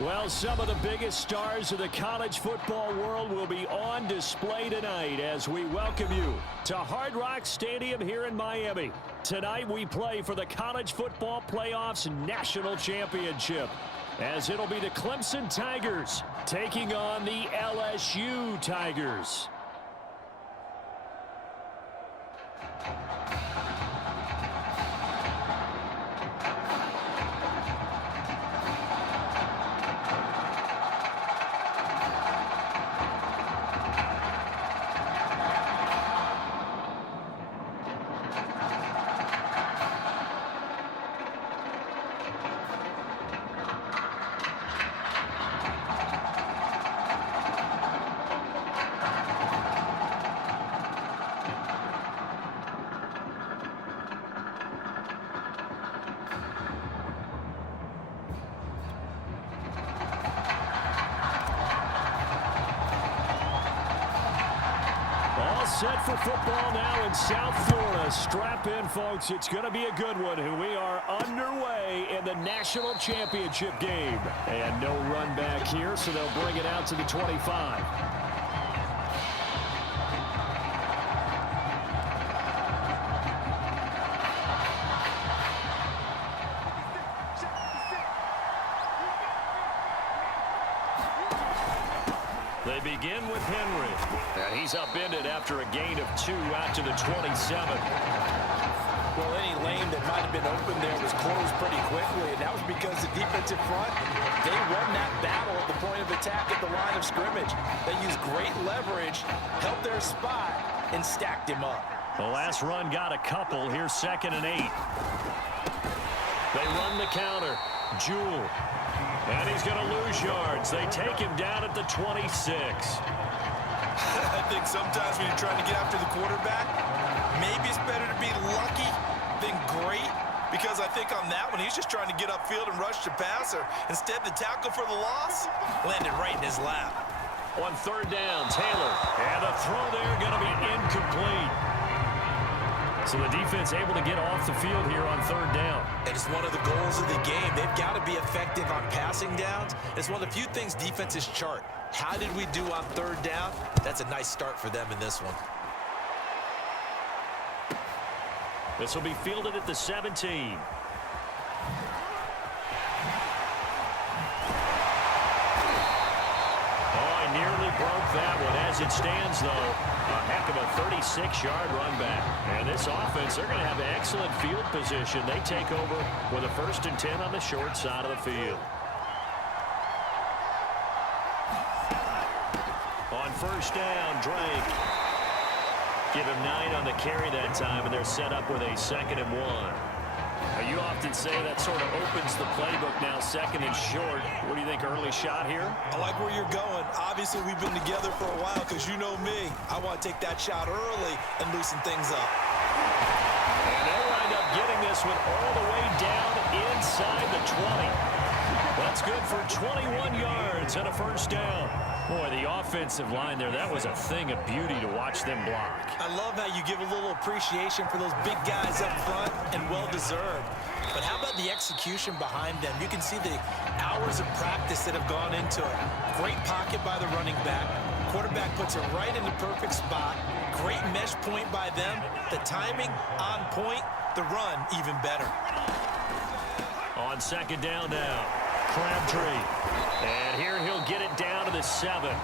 Well, some of the biggest stars of the college football world will be on display tonight as we welcome you to Hard Rock Stadium here in Miami. Tonight we play for the College Football Playoffs National Championship, as it'll be the Clemson Tigers taking on the LSU Tigers. Set for football now in South Florida. Strap in, folks. It's going to be a good one. We are underway in the national championship game. And no run back here, so they'll bring it out to the 25. They begin with Henry. And he's upended after a gain of 2 out to the 27. Well, any lane that might have been open there was closed pretty quickly, and that was because the defensive front, they won that battle at the point of attack at the line of scrimmage. They used great leverage, held their spot, and stacked him up. The last run got a couple. Here's 2nd and 8. They run the counter. Jewell. And he's going to lose yards. They take him down at the 26. I think sometimes when you're trying to get after the quarterback, maybe it's better to be lucky than great, because I think on that one, he's just trying to get upfield and rush the passer. Instead, the tackle for the loss landed right in his lap. On 3rd down, Taylor. And the throw there going to be incomplete. So the defense able to get off the field here on 3rd down. And it's one of the goals of the game. They've got to be effective on passing downs. It's one of the few things defenses chart. How did we do on 3rd down? That's a nice start for them in this one. This will be fielded at the 17. Nearly broke that one. As it stands, though, a heck of a 36-yard run back. And this offense, they're going to have excellent field position. They take over with a 1st and 10 on the short side of the field. On 1st down, Drake. Give him 9 on the carry that time, and they're set up with a 2nd and 1. You often say that sort of opens the playbook now, 2nd and short. What do you think, early shot here? I like where you're going. Obviously, we've been together for a while because you know me. I want to take that shot early and loosen things up. And they'll wind up getting this one all the way down inside the 20. That's good for 21 yards and a 1st down. Boy, the offensive line there, that was a thing of beauty to watch them block. I love how you give a little appreciation for those big guys up front, and well-deserved. But how about the execution behind them? You can see the hours of practice that have gone into it. Great pocket by the running back. Quarterback puts it right in the perfect spot. Great mesh point by them. The timing on point. The run even better. On 2nd down now, Crabtree. And here he'll get it down to the 7.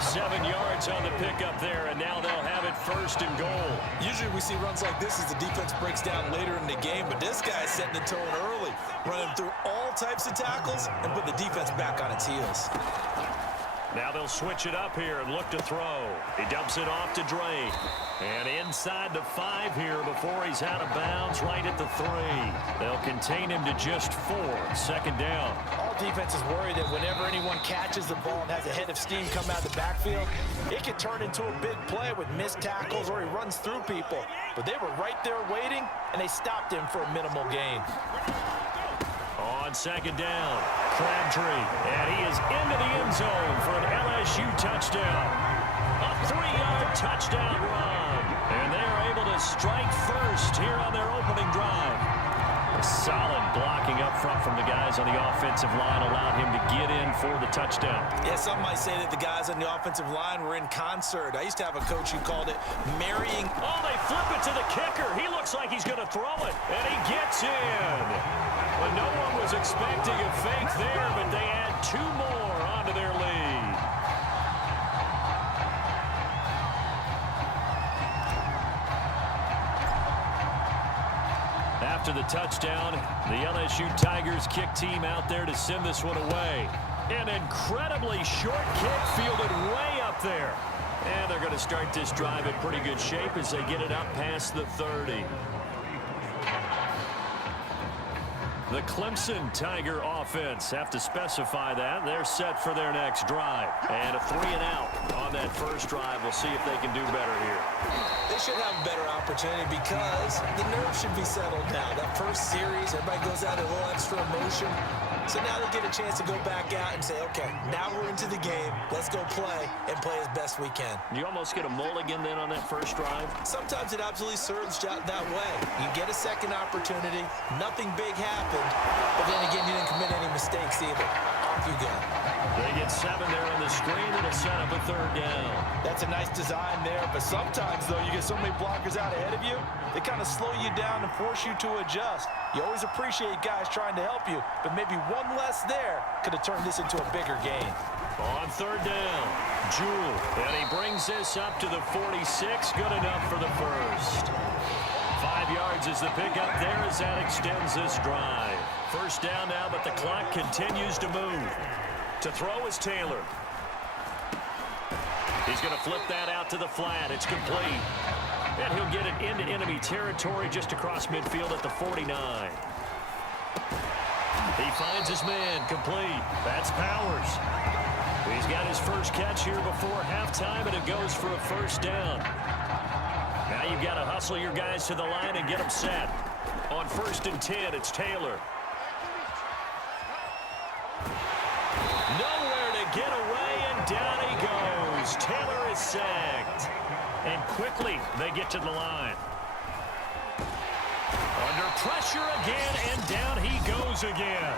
7 yards on the pickup there, and now they'll have it 1st and goal. Usually we see runs like this as the defense breaks down later in the game, but this guy's setting the tone early, running through all types of tackles and put the defense back on its heels. Now they'll switch it up here and look to throw. He dumps it off to Drake. And inside the 5 here before he's out of bounds, right at the 3. They'll contain him to just 4. 2nd down. All defenses worry that whenever anyone catches the ball and has a head of steam come out of the backfield, it can turn into a big play with missed tackles or he runs through people. But they were right there waiting, and they stopped him for a minimal gain. On 2nd down, Crabtree, and he is into the end zone for an LSU touchdown. A 3-yard touchdown run, and they're able to strike first here on their opening drive. Solid blocking up front from the guys on the offensive line allowed him to get in for the touchdown. Yeah, some might say that the guys on the offensive line were in concert. I used to have a coach who called it marrying. Oh, they flip it to the kicker. He looks like he's going to throw it, and he gets in. Well, no one was expecting a fake there, but they add 2 more onto their lead. After the touchdown, the LSU Tigers kick team out there to send this one away. An incredibly short kick fielded way up there. And they're going to start this drive in pretty good shape as they get it up past the 30. The Clemson Tiger offense have to specify that. They're set for their next drive. And a 3-and-out on that first drive. We'll see if they can do better here. They should have a better opportunity because the nerves should be settled now. That first series, everybody goes out a little extra emotion. So now they get a chance to go back out and say, okay, now we're into the game. Let's go play and play as best we can. You almost get a mulligan then on that first drive? Sometimes it absolutely serves that way. You get a second opportunity. Nothing big happened. But then again, you didn't commit any mistakes either. Off you go. They get 7 there on the screen. It'll set up a 3rd down. That's a nice design there, but sometimes, though, you get so many blockers out ahead of you, they kind of slow you down and force you to adjust. You always appreciate guys trying to help you, but maybe one less there could have turned this into a bigger gain. On 3rd down, Jewell, and he brings this up to the 46. Good enough for the first. 5 yards is the pickup there as that extends this drive. First down now, but the clock continues to move. To throw is Taylor. He's going to flip that out to the flat. It's complete. And he'll get it into enemy territory just across midfield at the 49. He finds his man, complete. That's Powers. He's got his first catch here before halftime, and it goes for a first down. Now you've got to hustle your guys to the line and get them set. On 1st and 10, it's Taylor. Nowhere to get away, and down he goes. Taylor is sacked. And quickly, they get to the line. Under pressure again, and down he goes again.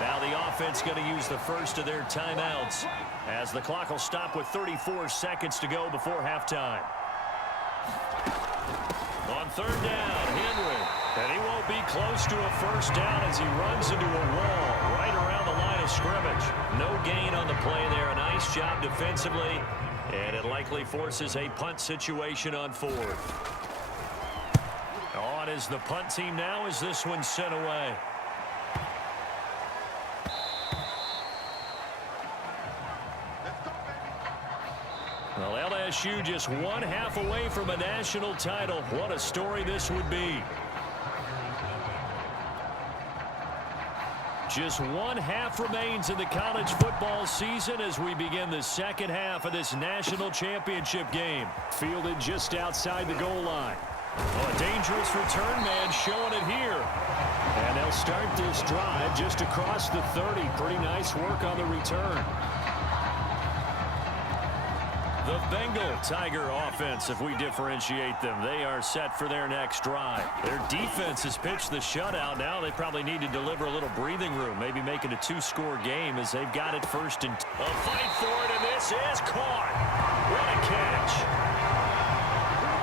Now the offense going to use the first of their timeouts as the clock will stop with 34 seconds to go before halftime. On 3rd down, Henry. And he won't be close to a first down as he runs into a wall right around the line of scrimmage. No gain on the play there. A nice job defensively. And it likely forces a punt situation on 4th. On is the punt team now as this one's sent away. Well, LSU just 1/2 away from a national title. What a story this would be. Just 1/2 remains in the college football season as we begin the second half of this national championship game. Fielded just outside the goal line. Oh, a dangerous return man showing it here. And they'll start this drive just across the 30. Pretty nice work on the return. The Bengal Tiger offense, if we differentiate them, they are set for their next drive. Their defense has pitched the shutout. Now they probably need to deliver a little breathing room, maybe make it a 2-score game as they've got it 1st and a fight for it, and this is caught. What a catch.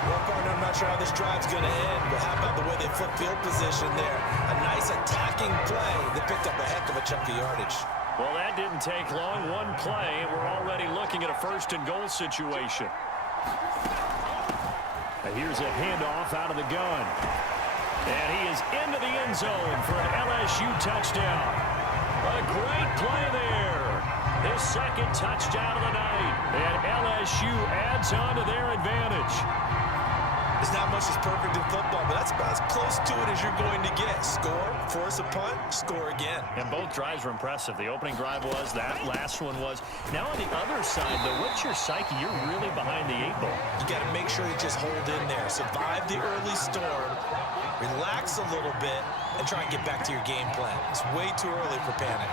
Well, partner, I'm not sure how this drive's going to end, but how about the way they flip field position there? A nice attacking play that picked up a heck of a chunk of yardage. Well, that didn't take long. One play, and we're already looking at a 1st and goal situation. And here's a handoff out of the gun. And he is into the end zone for an LSU touchdown. A great play there. His 2nd touchdown of the night. And LSU adds on to their advantage. There's not much that's perfect in football, but that's about as close to it as you're going to get. Score, force a punt, score again. And both drives were impressive. The opening drive was, that last one was. Now on the other side, though, what's your psyche? You're really behind the 8 ball. You got to make sure you just hold in there. Survive the early storm, relax a little bit, and try and get back to your game plan. It's way too early for panic.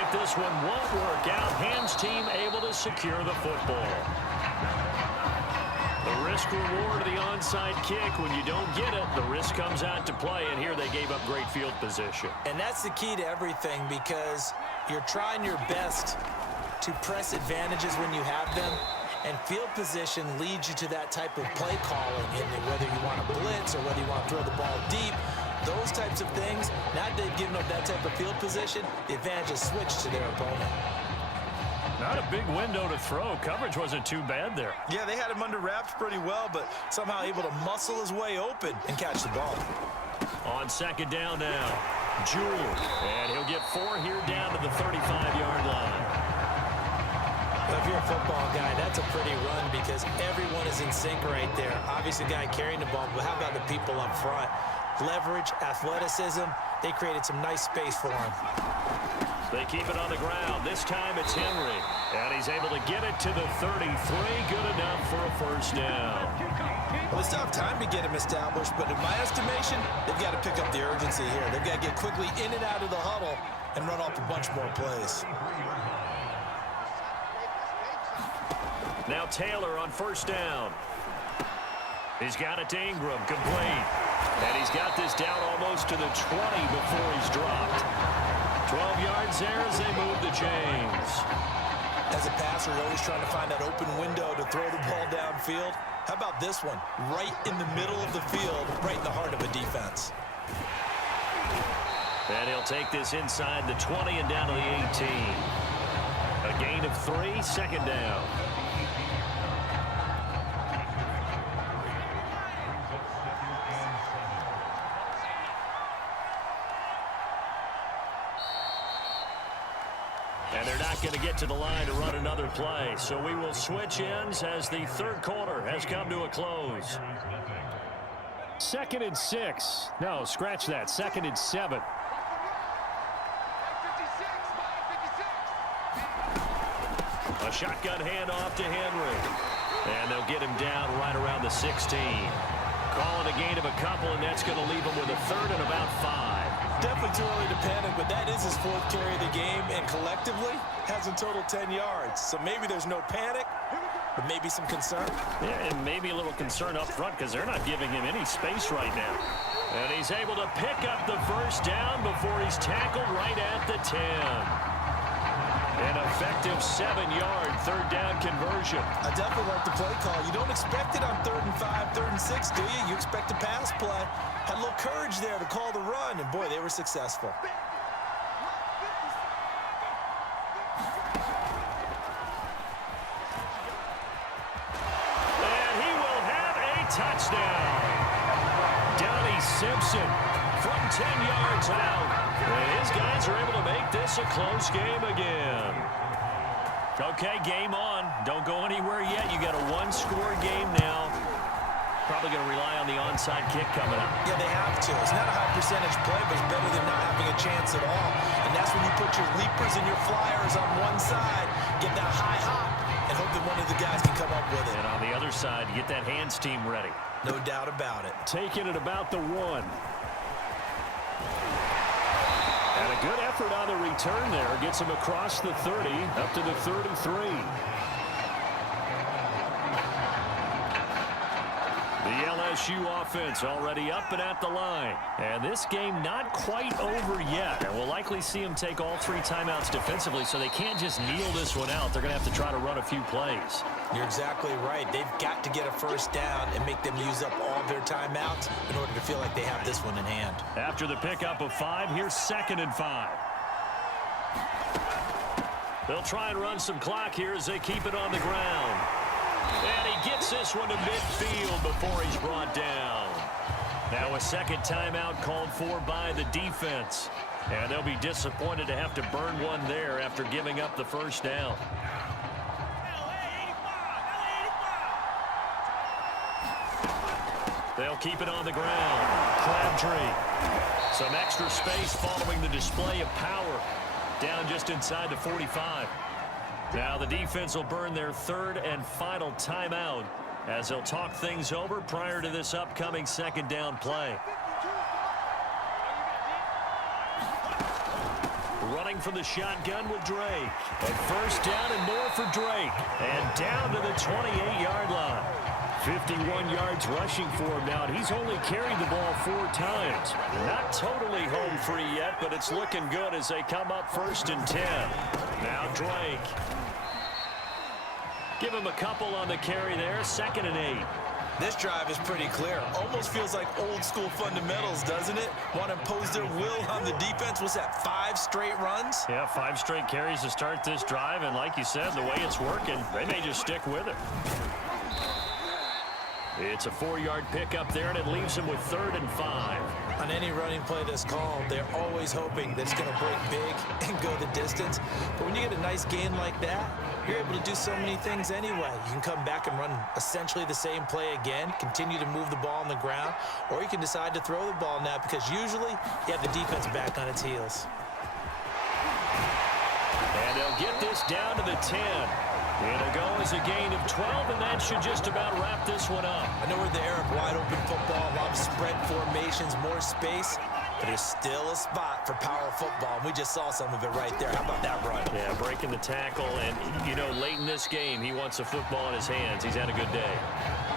right, this one won't work out. Ham's team able to secure the football. The risk reward of the onside kick. When you don't get it, the risk comes out to play, and here they gave up great field position. And that's the key to everything, because you're trying your best to press advantages when you have them, and field position leads you to that type of play calling, and whether you want to blitz or whether you want to throw the ball deep, those types of things. Now that they've given up that type of field position, the advantage is switched to their opponent. Not a big window to throw. Coverage wasn't too bad there. Yeah, they had him under wraps pretty well, but somehow able to muscle his way open and catch the ball. On second down now, Jewell, and he'll get 4 here down to the 35-yard line. Well, if you're a football guy, that's a pretty run because everyone is in sync right there. Obviously, the guy carrying the ball, but how about the people up front? Leverage, athleticism, they created some nice space for him. They keep it on the ground. This time it's Henry, and he's able to get it to the 33. Good enough for a first down. Well, it's tough time to get him established, but in my estimation, they've got to pick up the urgency here. They've got to get quickly in and out of the huddle and run off a bunch more plays. Now Taylor on first down. He's got it to Ingram, complete. And he's got this down almost to the 20 before he's dropped. 12 yards there as they move the chains. As a passer, you're always trying to find that open window to throw the ball downfield. How about this one? Right in the middle of the field, right in the heart of a defense. And he'll take this inside the 20 and down to the 18. A gain of 3, second down. And they're not going to get to the line to run another play. So we will switch ends as the third quarter has come to a close. 2nd and 6. No, scratch that. 2nd and 7. A shotgun handoff to Henry. And they'll get him down right around the 16. Calling a gain of a couple, and that's going to leave him with a 3rd and about 5. Definitely too early to panic, but that is his 4th carry of the game, and collectively has a total 10 yards. So maybe there's no panic, but maybe some concern. Yeah, and maybe a little concern up front because they're not giving him any space right now. And he's able to pick up the first down before he's tackled right at the 10. An effective 7-yard third down conversion. I definitely like the play call. You don't expect it on 3rd and 5, 3rd and 6, do you? You expect a pass play. Had a little courage there to call the run, and boy, they were successful. And he will have a touchdown. Donnie Simpson from 10 yards out. And his guys are able to make this a close game again. Okay, game on. Don't go anywhere yet. You got a 1-score game now. Probably going to rely on the onside kick coming up. Yeah, they have to. It's not a high percentage play, but it's better than not having a chance at all. And that's when you put your leapers and your flyers on one side, get that high hop, and hope that one of the guys can come up with it. And on the other side, get that hands team ready. No doubt about it. Taking it about the 1. And a good effort on the return there. Gets him across the 30, up to the 33. The LSU offense already up and at the line. And this game not quite over yet. And we'll likely see them take all 3 timeouts defensively, so they can't just kneel this one out. They're going to have to try to run a few plays. You're exactly right. They've got to get a first down and make them use up all their timeouts in order to feel like they have this one in hand. After the pickup of 5, here's 2nd and 5. They'll try and run some clock here as they keep it on the ground. And he gets this one to midfield before he's brought down. Now a second timeout called for by the defense. And they'll be disappointed to have to burn one there after giving up the first down. They'll keep it on the ground. Crabtree. Some extra space following the display of power. Down just inside the 45. Now the defense will burn their 3rd and final timeout as they'll talk things over prior to this upcoming 2nd down play. running from the shotgun with Drake. And first down and more for Drake. And down to the 28-yard line. 51 yards rushing for him now. And he's only carried the ball 4 times. Not totally home free yet, but it's looking good as they come up 1st and 10. Now Drake. Give him a couple on the carry there. 2nd and 8. This drive is pretty clear. Almost feels like old school fundamentals, doesn't it? Want to impose their will on the defense. Was that 5 straight runs? Yeah, 5 straight carries to start this drive. And like you said, the way it's working, they may just stick with it. It's a 4-yard pickup there, and it leaves him with 3rd and 5. On any running play that's called, they're always hoping that it's going to break big and go the distance. But when you get a nice gain like that, you're able to do so many things anyway. You can come back and run essentially the same play again, continue to move the ball on the ground, or you can decide to throw the ball now because usually you have the defense back on its heels. And they'll get this down to the 10. It'll go as a gain of 12, and that should just about wrap this one up. I know we're in the era of wide-open football, a lot of spread formations, more space, but there's still a spot for power football, and we just saw some of it right there. How about that run? Yeah, breaking the tackle, and, you know, late in this game, he wants the football in his hands. He's had a good day.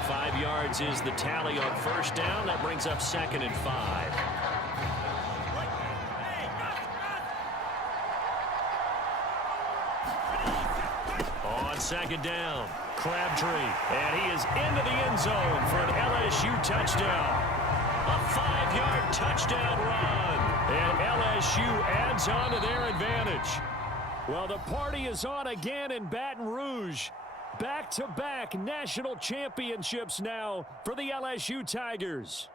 5 yards is the tally on 1st down. That brings up 2nd and 5. On 2nd down, Crabtree, and he is into the end zone for an LSU touchdown. A 5-yard touchdown run, and LSU adds on to their advantage. Well, the party is on again in Baton Rouge. Back-to-back national championships now for the LSU Tigers.